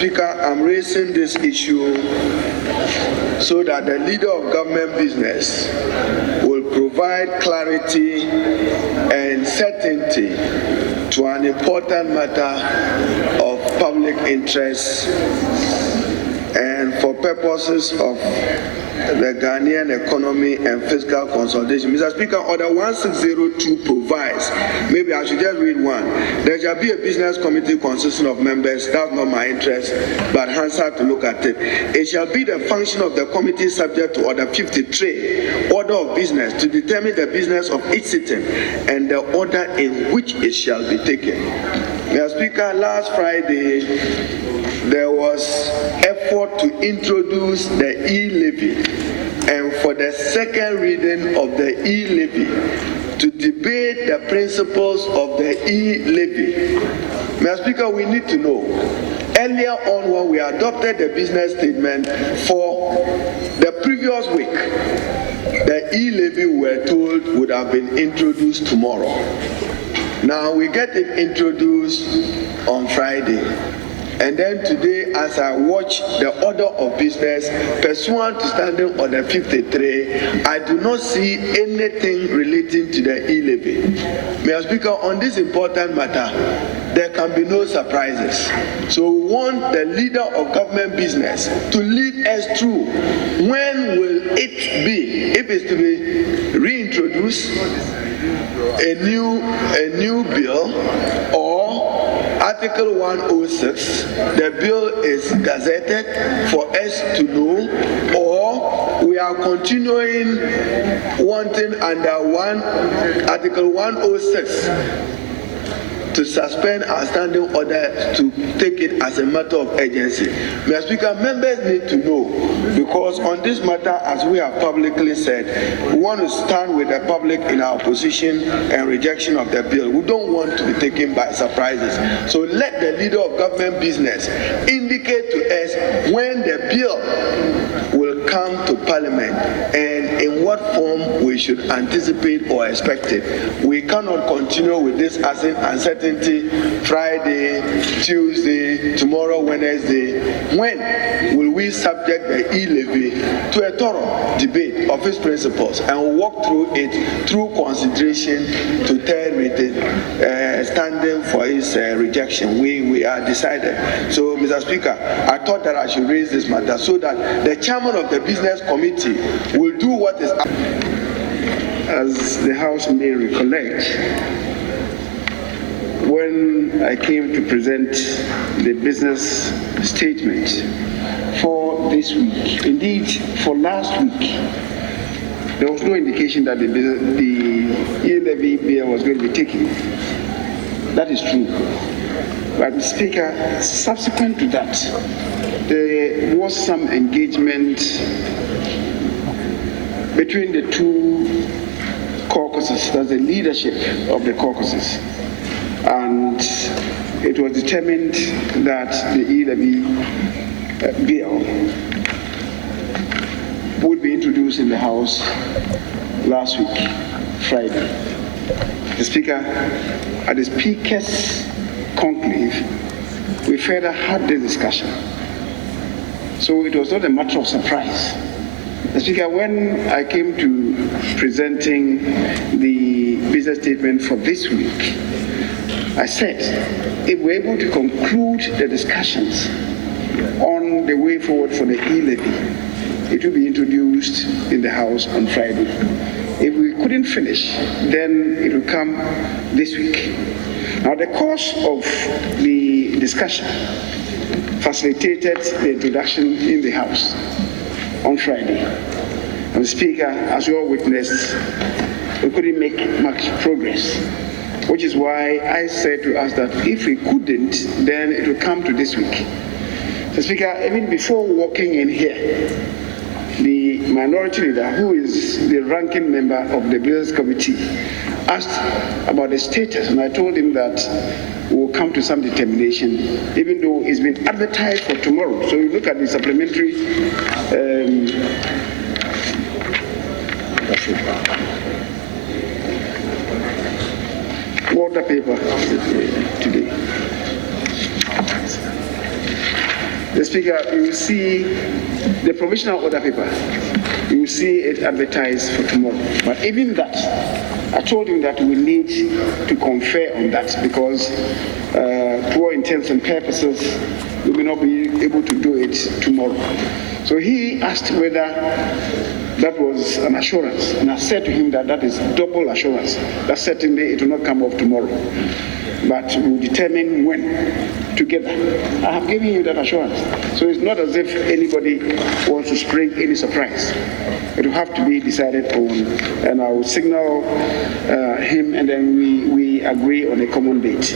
Speaker, I'm raising this issue so that the leader of government business will provide clarity and certainty to an important matter of public interest and for purposes of the Ghanaian economy and fiscal consolidation. Mr. Speaker, Order 1602 provides, maybe I should just read one. There shall be a business committee consisting of members, that's not my interest, but Hansard to look at it. It shall be the function of the committee subject to Order 53, Order of Business, to determine the business of each sitting and the order in which it shall be taken. Mr. Speaker, last Friday, there was effort to introduce the E-Levy, and for the second reading of the E-Levy, to debate the principles of the E-Levy. Mr. Speaker, we need to know, earlier on when we adopted the business statement for the previous week, the E-Levy we were told would have been introduced tomorrow. Now we get it introduced on Friday. And then today, as I watch the order of business pursuant to Standing Order 53, I do not see anything relating to the E-Levy. Mr. Speaker, on this important matter, there can be no surprises. So we want the leader of government business to lead us through. When will it be, if it's to be reintroduced, a new bill, or Article 106, the bill is gazetted for us to know, or we are continuing wanting under Article 106 to suspend our standing order to take it as a matter of urgency. Mr. Speaker, members need to know, because on this matter, as we have publicly said, we want to stand with the public in our position and rejection of the bill. We don't want to be taken by surprises. So let the leader of government business indicate to us when the bill will come to Parliament and in what form we should anticipate or expect it. We cannot continue with this uncertainty Friday, Tuesday, tomorrow, Wednesday. When will we subject the E-Levy to a thorough debate of its principles and walk through it through consideration to third reading, standing for its rejection? We are decided. So, Mr. Speaker, I thought that I should raise this matter so that the chairman of the business committee will do what is. As the House may recollect, when I came to present the business statement for this week, indeed for last week, there was no indication that the E-Levy bill was going to be taken. That is true. But, Mr. Speaker, subsequent to that, there was some engagement between the two caucuses, that's the leadership of the caucuses. And it was determined that the E-Levy bill would be introduced in the House last week, Friday. The Speaker, at the Speaker's conclave, we further had the discussion. So it was not a matter of surprise. The Speaker, when I came to presenting the business statement for this week, I said, if we're able to conclude the discussions on the way forward for the E-Levy, it will be introduced in the House on Friday. If we couldn't finish, then it will come this week. Now, the course of the discussion facilitated the introduction in the House on Friday. And Speaker, as you all witnessed, we couldn't make much progress, which is why I said to us that if we couldn't, then it will come to this week. So, Speaker, even before walking in here, the minority leader, who is the ranking member of the Business Committee, asked about the status, and I told him that we'll come to some determination, even though it's been advertised for tomorrow. So you look at the supplementary water paper today. The Speaker, you will see the provisional order paper. You will see it advertised for tomorrow. But even that, I told him that we need to confer on that because to all intents and purposes, we may not be able to do it tomorrow. So he asked whether that was an assurance, and I said to him that that is double assurance, that certainly it will not come off tomorrow, but we'll determine when together. I have given you that assurance. So it's not as if anybody wants to spring any surprise. It will have to be decided on, and I will signal him, and then we agree on a common date.